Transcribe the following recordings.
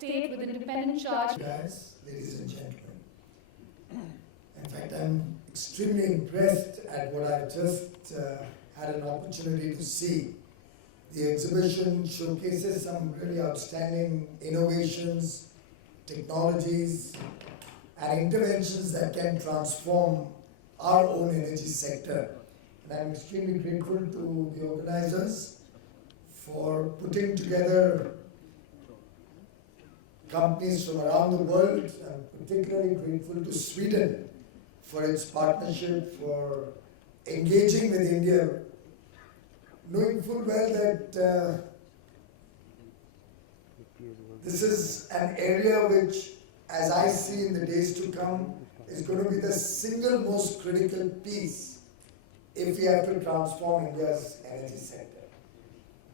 state with independent charge. Guys, ladies and gentlemen. In fact, I'm extremely impressed at what I've just had an opportunity to see. The exhibition showcases some really outstanding innovations, technologies, and interventions that can transform our own energy sector. And I'm extremely grateful to the organizers for putting together companies from around the world. I'm particularly grateful to Sweden for its partnership, for engaging with India, knowing full well that this is an area which, as I see in the days to come, is going to be the single most critical piece if we have to transform India's energy sector.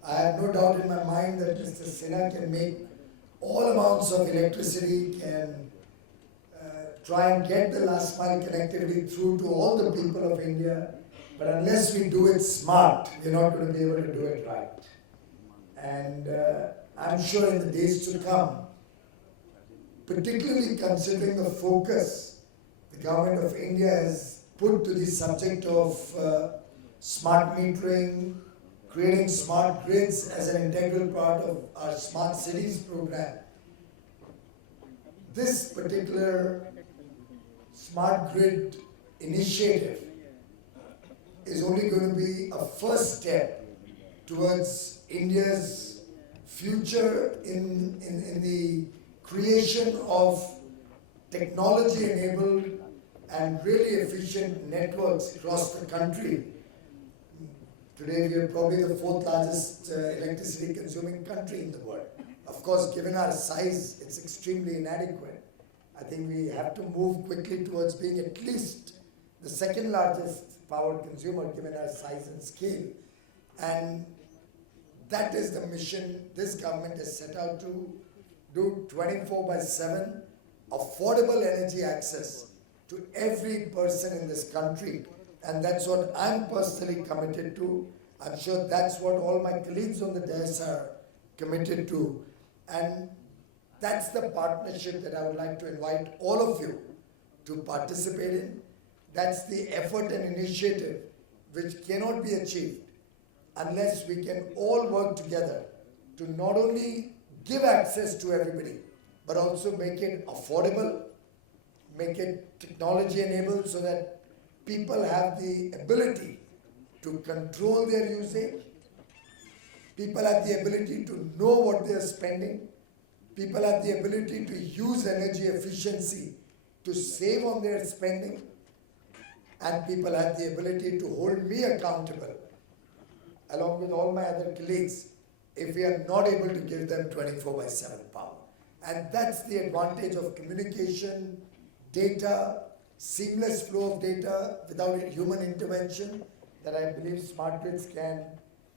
I have no doubt in my mind that Mr. Sinha can make all amounts of electricity, can try and get the last mile connectivity through to all the people of India, but unless we do it smart, we're not going to be able to do it right. And I'm sure in the days to come, particularly considering the focus the government of India has put to the subject of smart metering, creating smart grids as an integral part of our smart cities program. This particular smart grid initiative is only going to be a first step towards India's future in the creation of technology-enabled and really efficient networks across the country. Today we are probably the fourth largest electricity consuming country in the world. Of course, given our size, it's extremely inadequate. I think we have to move quickly towards being at least the second largest power consumer given our size and scale. And that is the mission this government has set out to do: 24/7 affordable energy access to every person in this country. And that's what I'm personally committed to. I'm sure that's what all my colleagues on the dais are committed to. And that's the partnership that I would like to invite all of you to participate in. That's the effort and initiative which cannot be achieved unless we can all work together to not only give access to everybody, but also make it affordable, make it technology enabled so that people have the ability to control their usage. People have the ability to know what they are spending. People have the ability to use energy efficiency to save on their spending. And people have the ability to hold me accountable, along with all my other colleagues, if we are not able to give them 24/7 power. And that's the advantage of communication, data, seamless flow of data without human intervention, that I believe smart grids can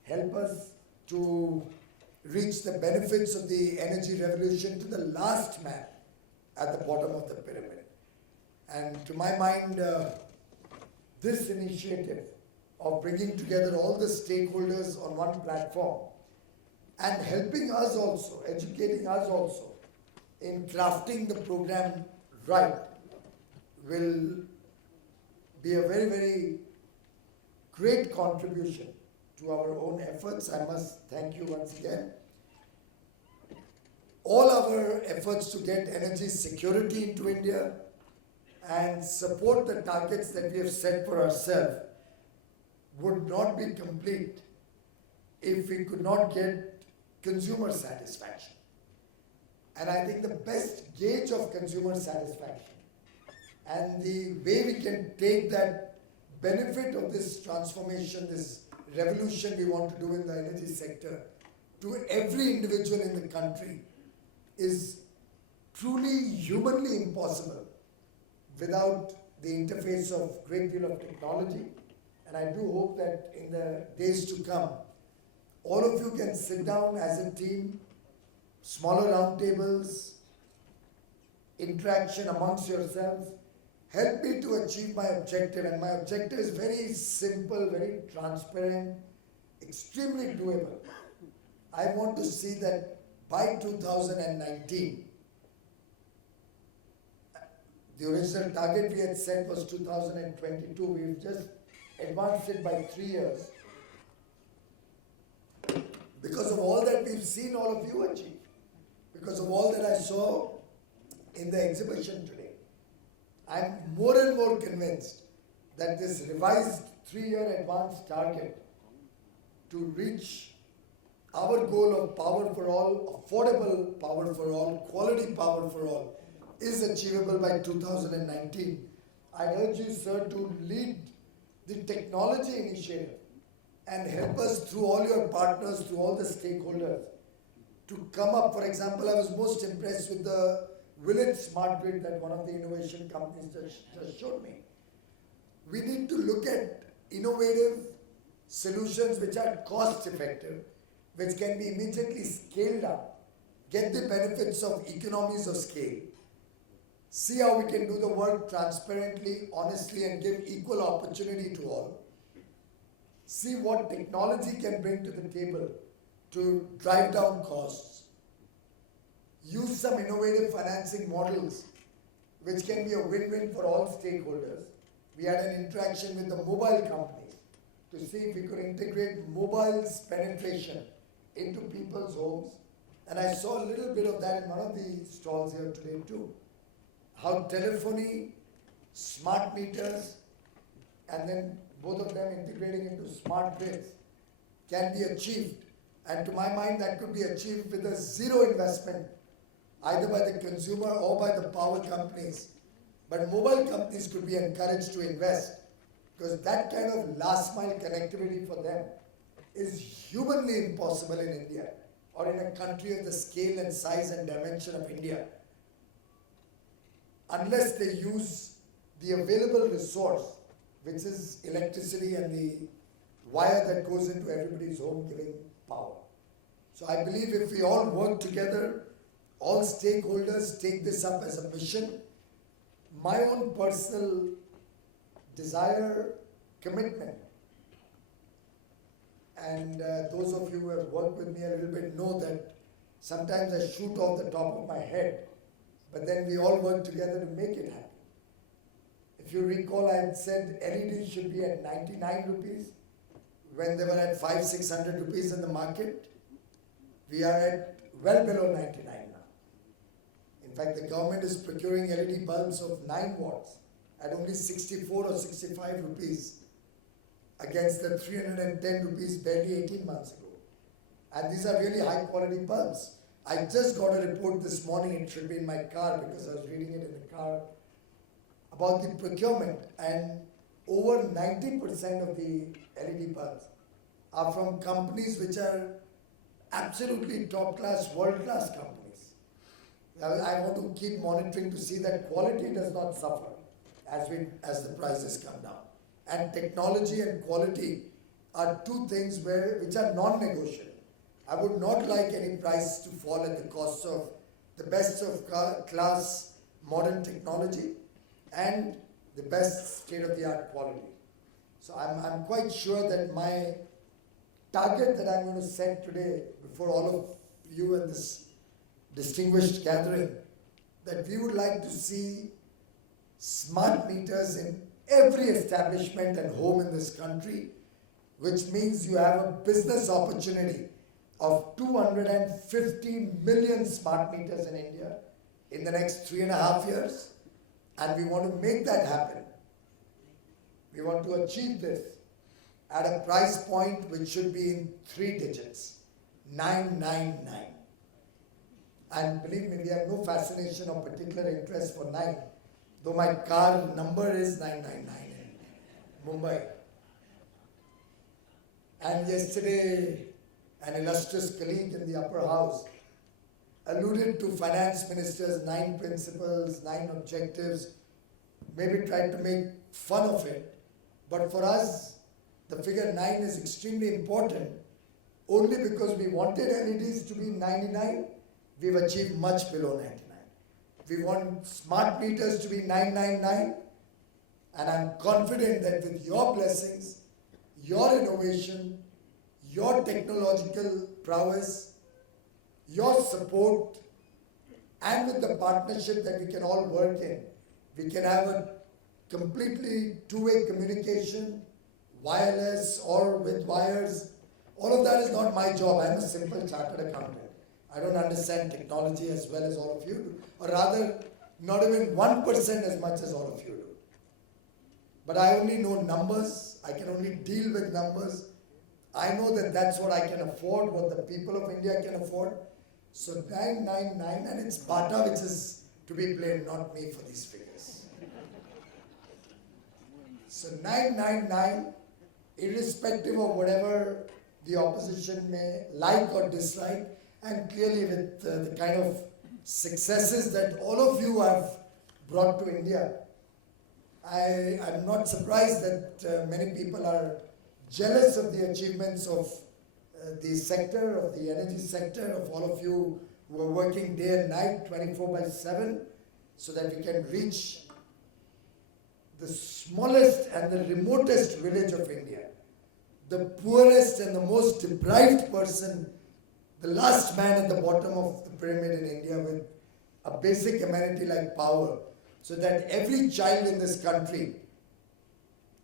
help us to reach the benefits of the energy revolution to the last man at the bottom of the pyramid. And to my mind, this initiative of bringing together all the stakeholders on one platform and helping us also, educating us also in crafting the program right, will be a very, very great contribution to our own efforts. I must thank you once again. All our efforts to get energy security into India and support the targets that we have set for ourselves would not be complete if we could not get consumer satisfaction. And I think the best gauge of consumer satisfaction and the way we can take that benefit of this transformation, this revolution we want to do in the energy sector to every individual in the country is truly humanly impossible without the interface of great deal of technology. And I do hope that in the days to come, all of you can sit down as a team, smaller roundtables, interaction amongst yourselves, help me to achieve my objective. And my objective is very simple, very transparent, extremely doable. I want to see that by 2019, the original target we had set was 2022. We've just advanced it by 3 years. Because of all that we've seen all of you achieve. Because of all that I saw in the exhibition today. I'm more and more convinced that this revised 3-year advanced target to reach our goal of power for all, affordable power for all, quality power for all, is achievable by 2019. I urge you, sir, to lead the technology initiative and help us through all your partners, through all the stakeholders, to come up. For example, I was most impressed with the Village Smart Grid that one of the innovation companies just showed me. We need to look at innovative solutions which are cost effective, which can be immediately scaled up, get the benefits of economies of scale, see how we can do the work transparently, honestly, and give equal opportunity to all, see what technology can bring to the table to drive down costs, use some innovative financing models which can be a win-win for all stakeholders. We had an interaction with the mobile companies to see if we could integrate mobile's penetration into people's homes. And I saw a little bit of that in one of the stalls here today too. How telephony, smart meters, and then both of them integrating into smart grids can be achieved. And to my mind, that could be achieved with a zero investment, either by the consumer or by the power companies. But mobile companies could be encouraged to invest, because that kind of last mile connectivity for them is humanly impossible in India or in a country of the scale and size and dimension of India, unless they use the available resource, which is electricity and the wire that goes into everybody's home giving power. So I believe if we all work together, all stakeholders take this up as a mission. My own personal desire, commitment, and those of you who have worked with me a little bit know that sometimes I shoot off the top of my head, but then we all work together to make it happen. If you recall, I had said LEDs should be at 99 rupees when they were at 500-600 rupees in the market. We are at well below 99 now. In fact, the government is procuring LED bulbs of 9 watts at only 64 or 65 rupees against the 310 rupees barely 18 months ago. And these are really high quality bulbs. I just got a report this morning, it should be in my car because I was reading it in the car, about the procurement, and over 90% of the LED bulbs are from companies which are absolutely top class, world class companies. I want to keep monitoring to see that quality does not suffer as the prices come down. And technology and quality are two things which are non-negotiable. I would not like any price to fall at the cost of the best of class modern technology and the best state-of-the-art quality. So I'm quite sure that my target that I'm going to set today before all of you in this distinguished gathering, that we would like to see smart meters in every establishment and home in this country, which means you have a business opportunity of 250 million smart meters in India in the next 3.5 years. And we want to make that happen. We want to achieve this at a price point which should be in 3 digits, 999. And believe me, we have no fascination or particular interest for 9, though my car number is 999 in Mumbai. And yesterday, an illustrious colleague in the upper house alluded to finance minister's 9 principles, 9 objectives, maybe tried to make fun of it. But for us, the figure 9 is extremely important. Only because we wanted LEDs to be 99, we've achieved much below 99. We want smart meters to be 999, and I'm confident that with your blessings, your innovation, your technological prowess, your support and with the partnership that we can all work in, we can have a completely two-way communication, wireless or with wires. All of that is not my job. I'm a simple chartered accountant. I don't understand technology as well as all of you do, or rather, not even 1% as much as all of you do. But I only know numbers. I can only deal with numbers. I know that that's what I can afford, what the people of India can afford. So 999, and it's Bata which is to be blamed, not me for these figures. So 999, irrespective of whatever the opposition may like or dislike, and clearly with the kind of successes that all of you have brought to India, I'm not surprised that many people are jealous of the achievements of the sector, of the energy sector, of all of you who are working day and night, 24/7, so that we can reach the smallest and the remotest village of India, the poorest and the most deprived person, the last man at the bottom of the pyramid in India with a basic amenity like power, so that every child in this country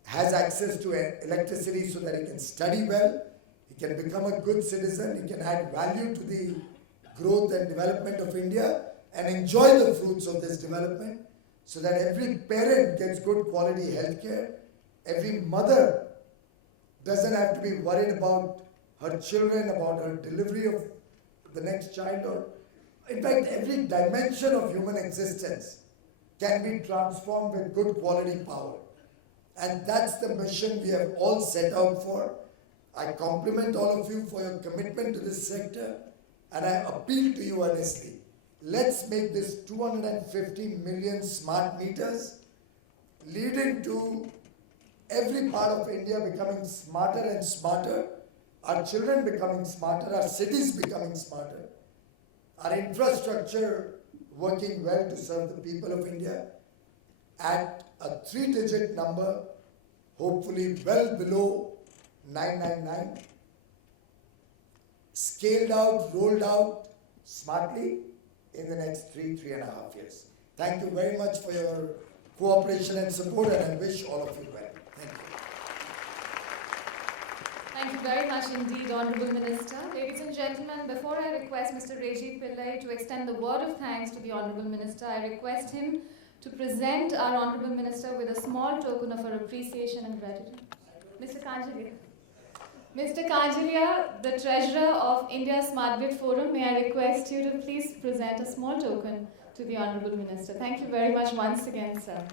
has access to electricity so that he can study well, he can become a good citizen, he can add value to the growth and development of India and enjoy the fruits of this development, so that every parent gets good quality health care, every mother doesn't have to be worried about her children, about her delivery of the next child, or in fact every dimension of human existence can be transformed with good quality power. And that's the mission we have all set out for. I compliment all of you for your commitment to this sector, and I appeal to you honestly. Let's make this 250 million smart meters, leading to every part of India becoming smarter and smarter, our children becoming smarter, our cities becoming smarter, our infrastructure working well to serve the people of India, at a 3-digit number, hopefully well below 999, scaled out, rolled out smartly in the next 3.5 years. Thank you very much for your cooperation and support, and I wish all of you well. Thank you. Thank you very much indeed, Honourable Minister. Ladies and gentlemen, before I request Mr. Reji Pillai to extend the word of thanks to the Honourable Minister, I request him to present our Honourable Minister with a small token of our appreciation and gratitude. Mr. Kanjilia. Mr. Kanjilia, the Treasurer of India Smart Grid Forum, may I request you to please present a small token to the Honourable Minister. Thank you very much once again, sir.